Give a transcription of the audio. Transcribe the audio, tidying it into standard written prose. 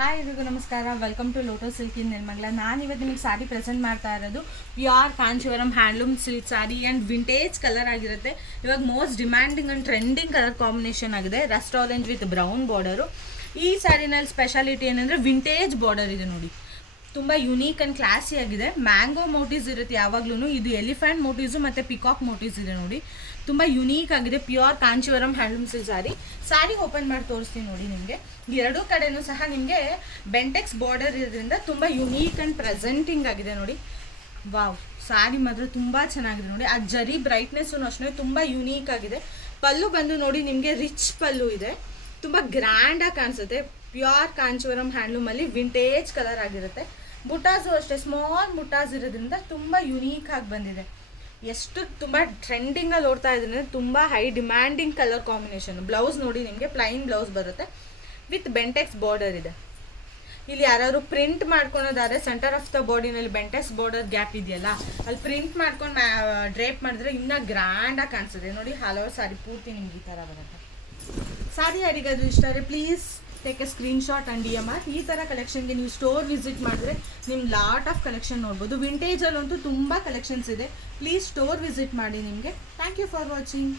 Hi ಎಲ್ರಿಗೂ ನಮಸ್ಕಾರ. Welcome to lotus silk in Nelamangala. ನಾನು ಇವತ್ತು ನಿಮಗೆ ಸಾರಿ ಪ್ರೆಸೆಂಟ್ ಮಾಡ್ತಾ ಇರೋದು pure Kanjivaram handloom silk sari and vintage colour ಆಗಿರುತ್ತೆ. ಇವಾಗ most demanding and trending colour combination ಆಗಿದೆ. Rust orange with brown border. ಈ ಸ್ಯಾರಿನಲ್ಲಿ ಸ್ಪೆಷಾಲಿಟಿ ಏನಂದರೆ ವಿಂಟೇಜ್ ಬಾರ್ಡರ್ ಇದೆ ನೋಡಿ, ತುಂಬ ಯುನೀಕ್ ಆ್ಯಂಡ್ ಕ್ಲಾಸಿ ಆಗಿದೆ. ಮ್ಯಾಂಗೋ ಮೋಟಿವ್ಸ್ ಇರುತ್ತೆ ಯಾವಾಗ್ಲೂ. ಇದು ಎಲಿಫೆಂಟ್ ಮೋಟಿವ್ಸು ಮತ್ತು ಪಿಕಾಕ್ ಮೋಟಿವ್ಸ್ ಇದೆ ನೋಡಿ, ತುಂಬ ಯುನೀಕ್ ಆಗಿದೆ. ಪ್ಯೂರ್ ಕಾಂಚೀವರಂ ಹ್ಯಾಂಡ್ಲೂಮ್ ಸಿಲ್ಕ್ ಸಾರಿ ಓಪನ್ ಮಾಡಿ ತೋರಿಸ್ತೀನಿ ನೋಡಿ. ನಿಮಗೆ ಎರಡೂ ಕಡೆನೂ ಸಹ ನಿಮಗೆ ಬೆಂಟೆಕ್ಸ್ ಬಾರ್ಡರ್ ಇರೋದ್ರಿಂದ ತುಂಬ ಯುನೀಕ್ ಆ್ಯಂಡ್ ಪ್ರೆಸೆಂಟಿಂಗ್ ಆಗಿದೆ ನೋಡಿ. ವಾವ್, ಸಾರಿ ಮಾತ್ರ ತುಂಬ ಚೆನ್ನಾಗಿದೆ ನೋಡಿ. ಆ ಜರಿ ಬ್ರೈಟ್ನೆಸ್ಸು ಅಷ್ಟೇ ತುಂಬ ಯುನೀಕ್ ಆಗಿದೆ. ಪಲ್ಲು ಬಂದು ನೋಡಿ ನಿಮಗೆ ರಿಚ್ ಪಲ್ಲು ಇದೆ, ತುಂಬ ಗ್ರ್ಯಾಂಡಾಗಿ ಕಾಣಿಸುತ್ತೆ. ಪ್ಯೂರ್ ಕಾಂಚೀವರಂ ಹ್ಯಾಂಡ್ಲೂಮಲ್ಲಿ ವಿಂಟೇಜ್ ಕಲರ್ ಆಗಿರುತ್ತೆ. ಬುಟಾಸು ಅಷ್ಟೇ ಸ್ಮಾಲ್ ಬುಟಾಸ್ ಇರೋದ್ರಿಂದ ತುಂಬ ಯುನೀಕ್ ಆಗಿ ಬಂದಿದೆ. ಎಷ್ಟು ತುಂಬ ಟ್ರೆಂಡಿಂಗಲ್ಲಿ ಓಡ್ತಾ ಇದ್ದೀನಿ, ತುಂಬ high demanding colour combination. Blouse ನೋಡಿ ನಿಮಗೆ ಪ್ಲೈನ್ ಬ್ಲೌಸ್ ಬರುತ್ತೆ ವಿತ್ ಬೆಂಟೆಕ್ಸ್ ಬಾರ್ಡರ್ ಇದೆ. ಇಲ್ಲಿ ಯಾರಾದ್ರು ಪ್ರಿಂಟ್ ಮಾಡ್ಕೊಳೋದಾದ್ರೆ ಸೆಂಟರ್ ಆಫ್ ದ ಬಾಡಿನಲ್ಲಿ ಬೆಂಟೆಕ್ಸ್ ಬಾರ್ಡರ್ ಗ್ಯಾಪ್ ಇದೆಯಲ್ಲ, ಅಲ್ಲಿ ಪ್ರಿಂಟ್ ಮಾಡ್ಕೊಂಡು ಡ್ರೇಪ್ ಮಾಡಿದ್ರೆ ಇನ್ನೂ ಗ್ರ್ಯಾಂಡಾಗಿ ಕಾಣಿಸುತ್ತೆ ನೋಡಿ. ಹಲವು ಸಾರಿ ಪೂರ್ತಿ ನಿಮ್ಗೆ ಈ ಥರ ಬರುತ್ತೆ. ಸಾರಿ ಯಾರಿಗಾದ್ರೂ ಇಷ್ಟ ಆದರೆ please take A screenshot and DMR. ಈ ಥರ ಕಲೆಕ್ಷನ್ಗೆ ನೀವು ಸ್ಟೋರ್ ವಿಸಿಟ್ ಮಾಡಿದ್ರೆ ನಿಮ್ಮ ಲಾಟ್ ಆಫ್ ಕಲೆಕ್ಷನ್ ನೋಡ್ಬೋದು. ವಿಂಟೇಜಲ್ಲಂತೂ ತುಂಬ ಕಲೆಕ್ಷನ್ಸ್ ಇದೆ. ಪ್ಲೀಸ್ ಸ್ಟೋರ್ ವಿಸಿಟ್ ಮಾಡಿ. ನಿಮಗೆ ಥ್ಯಾಂಕ್ ಯು ಫಾರ್ ವಾಚಿಂಗ್.